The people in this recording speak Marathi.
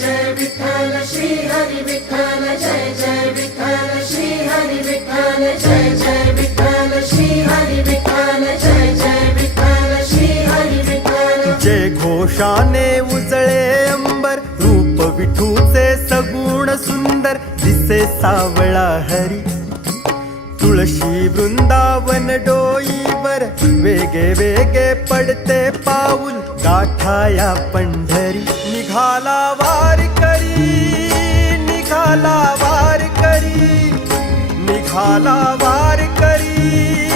जय विठ्ठल श्री हरी विठ्ठल जय जय विठ्ठल श्री हरी विठ्ठल जय जय विठ्ठल श्री हरी विठ्ठल जय जय विठ्ठल श्री हरी विठ्ठल जय घोषाने उजळे अंबर रूप विठूचे सगुण सुंदर दिसे सावळा हरी तुळशी वृंदावन डोईवर वेगे वेगे पडते पाऊल गाठाया पंढरी निघाला वारकरी निघाला वारकरी निघाला वारकरी